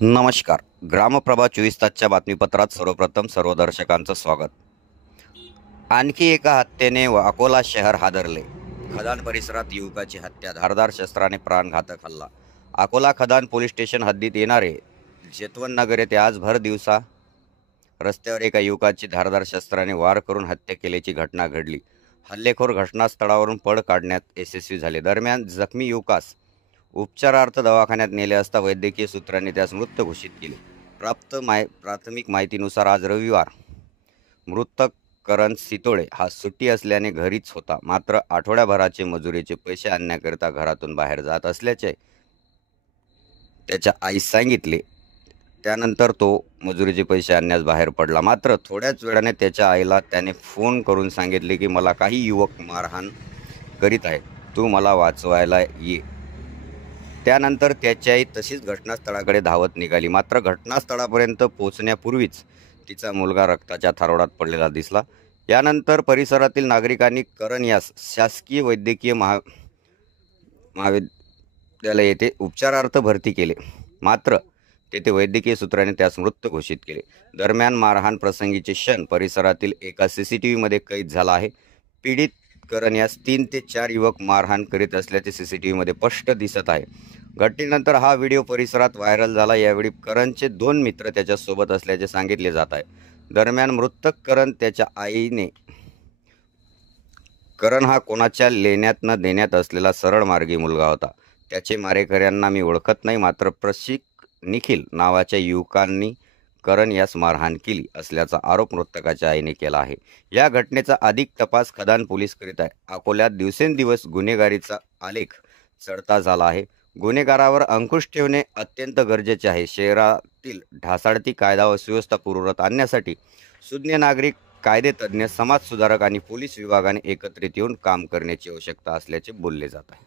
नमस्कार. ग्रामप्रभा 24 तासच्या बातमीपत्रात सर्वप्रथम सर्व दर्शकांचं स्वागत. आणखी एका हत्येने अकोला शहर हादरले. खदान परिसरात युवकाची हत्या, धारदार शस्त्राने प्राणघातक हल्ला. अकोला खदान पोलीस स्टेशन हद्दीत येणारे जेतवन नगर येथे आज भर दिवसा रस्त्यावर एका युवकाची धारदार शस्त्राने वार करून हत्या केल्याची घटना घडली. हल्लेखोर घटनास्थळावरून पळ काढण्यात यशस्वी झाले. दरम्यान जखमी युवकास उपचारार्थ दवाखान्यात नेले असता वैद्यकीय सूत्रांनी त्यास मृत घोषित केले. प्राथमिक माहितीनुसार आज रविवार मृतक करण सितोळे हा सुट्टी असल्याने घरीच होता. मात्र आठवड्याभराचे मजुरीचे पैसे आणण्याकरिता घरातून बाहेर जात असल्याचे त्याच्या आईस सांगितले. त्यानंतर तो मजुरीचे पैसे आणण्यास बाहेर पडला. मात्र थोड्याच वेळाने त्याच्या आईला त्याने फोन करून सांगितले की मला काही युवक मारहाण करीत आहे, तू मला वाचवायला ये. त्यानंतर त्याची आई तशीच घटनास्थळाकडे धावत निघाली. मात्र घटनास्थळापर्यंत पोहोचण्यापूर्वीच तिचा मुलगा रक्ताच्या थारोळात पडलेला दिसला. यानंतर परिसरातील नागरिकांनी करण यास शासकीय वैद्यकीय महाविद्यालय येथे उपचारार्थ भरती केले. मात्र तेथे वैद्यकीय सूत्रांनी त्यास मृत घोषित केले. दरम्यान मारहाण प्रसंगीचे क्षण परिसरातील एका CCTVमध्ये कैद झाला आहे. पीडित करण यास 3 ते 4 युवक मारहाण करीत असल्याचे CCTVमध्ये स्पष्ट दिसत आहे. घटनेनंतर हा व्हिडिओ परिसरात व्हायरल झाला. यावेळी करणचे 2 मित्र त्याच्यासोबत असल्याचे सांगितले जात आहे. दरम्यान मृतक करण त्याच्या आईने करण हा कोणाच्या लेण्यात न देण्यात असलेला सरळ मार्गी मुलगा होता. त्याचे मारेकऱ्यांना मी ओळखत नाही. मात्र प्रशिक निखिल नावाच्या युवकांनी करण यास मारहाण केली असल्याचा आरोप मृतकाच्या आईने केला आहे. या घटनेचा अधिक तपास खदान पोलीस करीत आहे. अकोल्यात दिवसेंदिवस गुन्हेगारीचा आलेख चढता झाला आहे. गुन्हेगारावर अंकुश ठेवणे अत्यंत गरजेचे आहे. शहरातील ढासाळती कायदा व सुव्यवस्था पूर्ववत आणण्यासाठी सुज्ञ नागरिक, कायदेतज्ञ, समाजसुधारक आणि पोलीस विभागाने एकत्रित येऊन काम करण्याची आवश्यकता असल्याचे बोलले जात आहे.